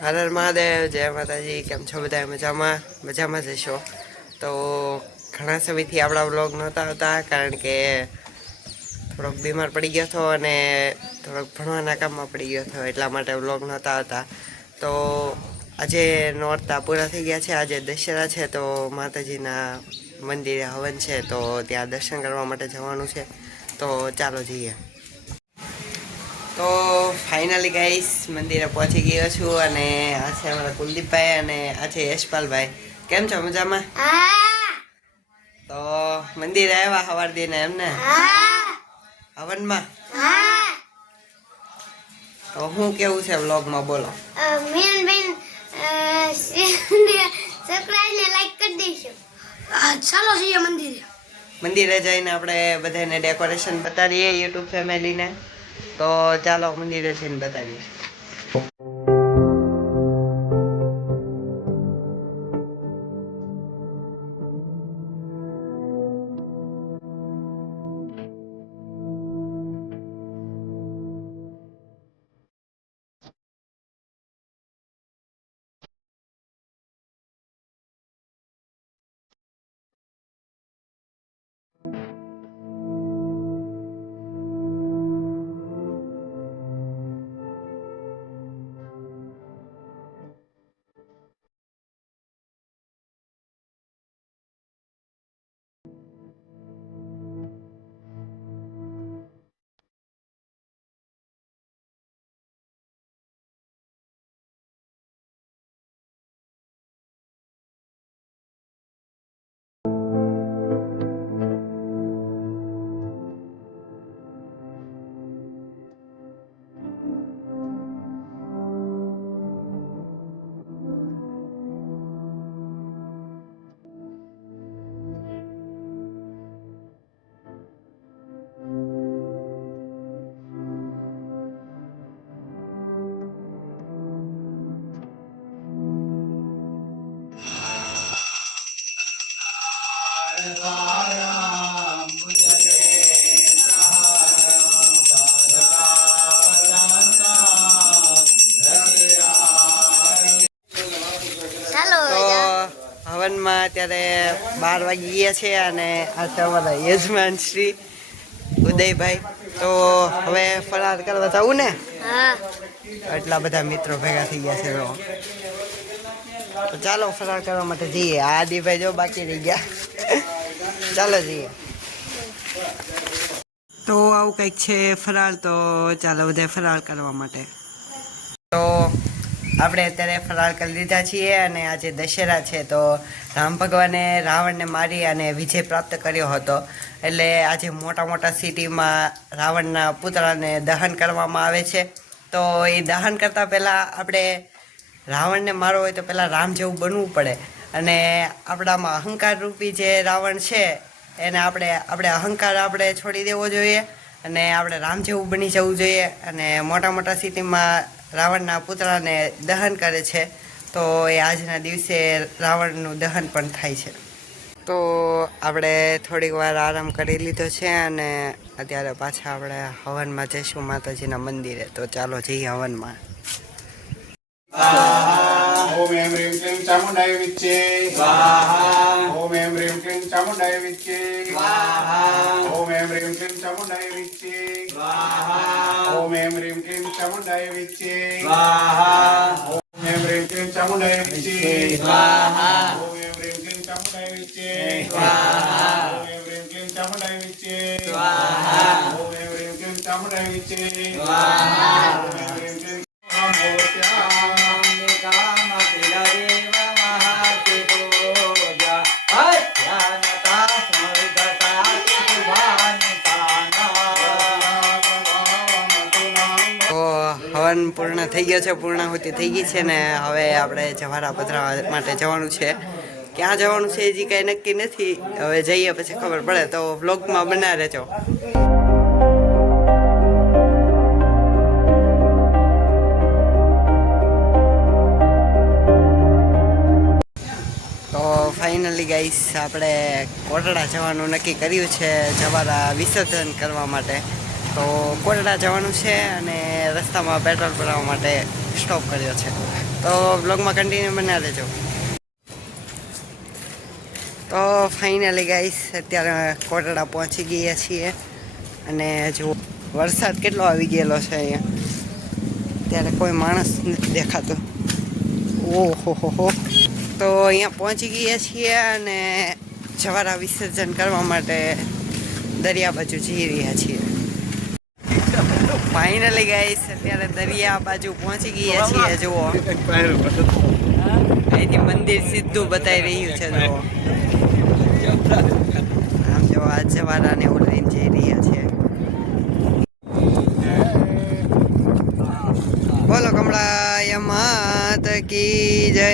હર હર મહાદેવ, જય માતાજી. કેમ છો બધા? મજામાં જશો. તો ઘણા સમયથી આપણા વ્લોગ નહોતા આવતા, કારણ કે થોડોક બીમાર પડી ગયો હતો અને થોડોક ભણવાના કામમાં પડી ગયો હતો, એટલા માટે વ્લોગ નહોતા આવતા. તો આજે નોરતા પૂરા થઈ ગયા છે, આજે દશેરા છે, તો માતાજીના મંદિરે હવન છે, તો ત્યાં દર્શન કરવા માટે જવાનું છે. તો ચાલો જઈએ. તો ફાઇનલી ગાઈસ મંદિરે પહોંચી ગયો છું, અને આ છે અમારા કુલદીપભાઈ અને આ છે યશપાલભાઈ. કેમ છો? મજામાં? તો મંદિરે આવ્યા સવાર દીને એમને હવનમાં. તો શું કેવું છે વ્લોગમાં? બોલો. ચાલો જઈએ મંદિરે જઈને આપણે બધાને ડેકોરેશન બતાવીએ યુટ્યુબ ફેમિલીને. તો ચાલો મંદિરે જઈને બતાવીએ. હવનમાં અત્યારે 12 વાગી ગયા છે, અને આ છે અમારા યજમાન શ્રી ઉદયભાઈ. તો હવે ફરાર કરવા જવું ને, એટલા બધા મિત્રો ભેગા થઈ ગયા છે. તો ચાલો ફરાર કરવા માટે જઈએ. આ આદિભાઈ જો બાકી રહી ગયા. ચાલો જઈએ. તો આવું કંઈક છે ફરાર. તો ચાલો બધા ફરાર કરવા માટે. તો આપણે અત્યારે ફરાર કરી લીધા છીએ, અને આજે દશેરા છે, તો રામ ભગવાને રાવણને મારી અને વિજય પ્રાપ્ત કર્યો હતો. એટલે આજે મોટા મોટા સિટીમાં રાવણના પુતળાને દહન કરવામાં આવે છે. તો એ દહન કરતાં પહેલાં આપણે રાવણને મારવો હોય તો પહેલાં રામ જેવું બનવું પડે, અને આપણામાં અહંકાર રૂપી જે રાવણ છે એને આપણે અહંકાર આપણે છોડી દેવો જોઈએ, અને આપણે રામ જેવું બની જવું જોઈએ. અને મોટા મોટા સિટીમાં રાવણના પુતળાને દહન કરે છે, તો એ આજના દિવસે રાવણનું દહન પણ થાય છે. તો આપણે થોડીક વાર આરામ કરી લીધો છે, અને અત્યારે પાછા આપણે હવનમાં જઈશું માતાજીના મંદિરે. તો ચાલો જઈએ હવનમાં. ओम ऐं ह्रीं क्लीं चामुण्डाय विच्चे स्वाहा। ओम ऐं ह्रीं क्लीं चामुण्डाय विच्चे स्वाहा। ओम ऐं ह्रीं क्लीं चामुण्डाय विच्चे स्वाहा। ओम ऐं ह्रीं क्लीं चामुण्डाय विच्चे स्वाहा। ओम ऐं ह्रीं क्लीं चामुण्डाय विच्चे स्वाहा। ओम ऐं ह्रीं क्लीं चामुण्डाय विच्चे स्वाहा। ओम ऐं ह्रीं क्लीं चामुण्डाय विच्चे स्वाहा। ओम ऐं ह्रीं क्लीं चामुण्डाय विच्चे स्वाहा। ओम ऐं ह्रीं क्लीं હવન પૂર્ણ થઈ ગયો છે, પૂર્ણાહુતિ થઈ ગઈ છે, ને હવે આપણે જવારા પધરાવા માટે જવાનું છે. ક્યાં જવાનું છે હજી કાંઈ નક્કી નથી. હવે જઈએ પછી ખબર પડે. તો વ્લોગમાં બના રહેજો. તો ફાઇનલી ગાઈસ આપણે કોટડા જવાનું નક્કી કર્યું છે, જવારા વિસર્જન કરવા માટે. તો કોટડા જવાનું છે, અને રસ્તામાં પેટ્રોલ ભરાવવા માટે સ્ટોપ કર્યો છે. તો બ્લોગમાં કન્ટિન્યુ બના રહેજો. તો ફાઇનલી ગાઈસ અત્યારે કોટડા પહોંચી ગયા છીએ અને જો વરસાદ કેટલો આવી ગયેલો છે અહીંયા. ત્યારે કોઈ માણસ નથી દેખાતો. ઓહો હો. તો અહીંયા પહોંચી ગયા છીએ અને જવારા વિસર્જન કરવા માટે દરિયા બાજુ જઈ રહ્યા છીએ. ફાઇનલી ગાઈસ અત્યારે દરિયા બાજુ પહોંચી ગયા છીએ. જુઓ અહીંથી મંદિર સીધું બતાવી રહ્યું છે. જુઓ આમ જો આ જવારાને એવું લઈને જઈ રહ્યા છે. બોલો કમળાય માત કી જય.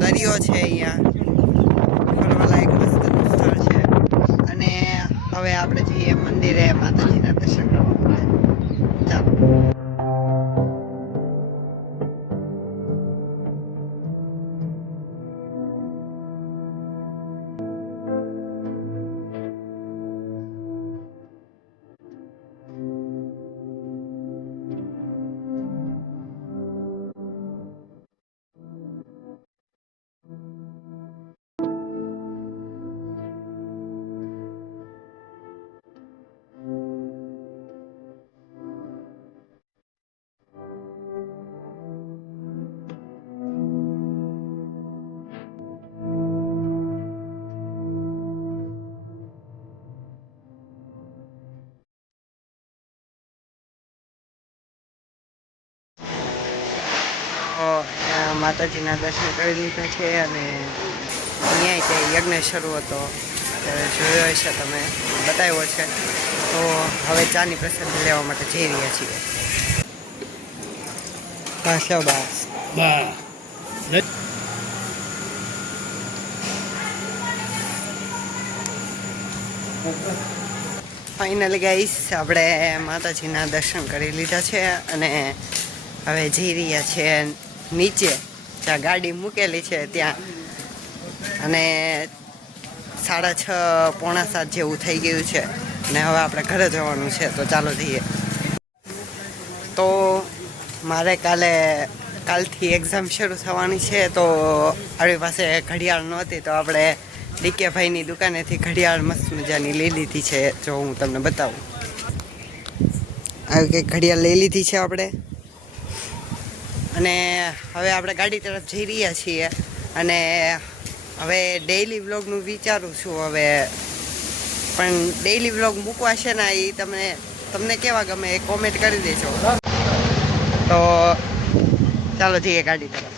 દરિયો છે અહીંયા ફરવાલાયક મસ્ત સ્થળ છે અને હવે આપણે જઈએ મંદિરે માતાજીના દર્શન કરવા માટે. ચાલો. માતાજીના દર્શન કરી લીધા છે અને અહીંયા તે યજ્ઞ શરૂ હતો જોયો હશે તમે, બતાવ્યો છે. તો હવે ચાની પ્રસાદ લેવા માટે જઈ રહ્યા છીએ. ફાઇનલી ગાઈસ આપણે માતાજીના દર્શન કરી લીધા છે અને હવે જઈ રહ્યા છીએ નીચે જ્યાં ગાડી મૂકેલી છે ત્યાં. અને 6:30 પોણા 7 જેવું થઈ ગયું છે અને હવે આપણે ઘરે જવાનું છે. તો ચાલો જઈએ. તો મારે કાલથી એક્ઝામ શરૂ થવાની છે. તો આપણી પાસે ઘડિયાળ નહોતી તો આપણે ડીકે ભાઈની દુકાનેથી ઘડિયાળ મસ્ત મજાની લઈ લીધી છે. જો હું તમને બતાવું, આવી કંઈક ઘડિયાળ લઈ લીધી છે આપણે. અને હવે આપણે ગાડી તરફ જઈ રહ્યા છીએ અને હવે ડેઈલી વ્લોગનું વિચારું છું હવે. પણ ડેઈલી વ્લોગ મૂકવા છે ને એ તમને કેવા ગમે એ કોમેન્ટ કરી દેજો. તો ચાલો જઈએ ગાડી તરફ.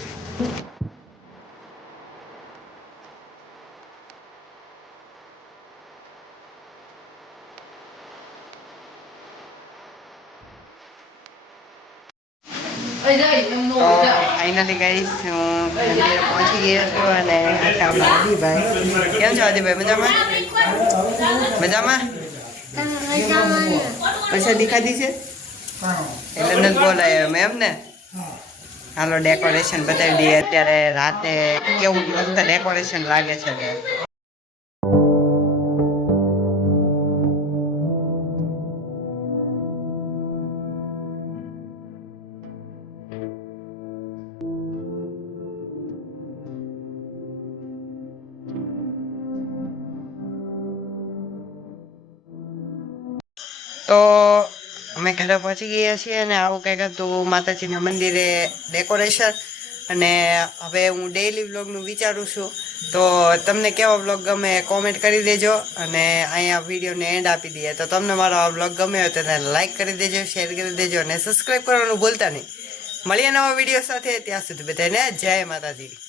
ફાઇનલી ગાઈસ હું મંદિરે પહોંચી ગયો છું અને આપણા આદિભાઈ. કેમ છો આદિભાઈ? મજામાં? મજામાં? પ્રસાદી ખાધી છે એટલે નથી બોલાય એમ ને. હાલો ડેકોરેશન બતાવી દઈએ. અત્યારે રાતે કેવું મસ્ત ડેકોરેશન લાગે છે. તો અમે ઘરે પહોંચી ગયા છીએ અને આવું કંઈક હતું માતાજીના મંદિરે ડેકોરેશન. અને હવે હું ડેઈલી વ્લોગનું વિચારું છું. તો તમને કેવો વ્લોગ ગમે કોમેન્ટ કરી દેજો અને અહીંયા વિડીયોને એન્ડ આપી દઈએ. તો તમને મારો આ વ્લોગ ગમે હોય તો તેને લાઇક કરી દેજો, શેર કરી દેજો અને સબસ્ક્રાઈબ કરવાનું ભૂલતા નહીં. મળીએ નવા વિડીયો સાથે. ત્યાં સુધી બધાને જય માતાજી.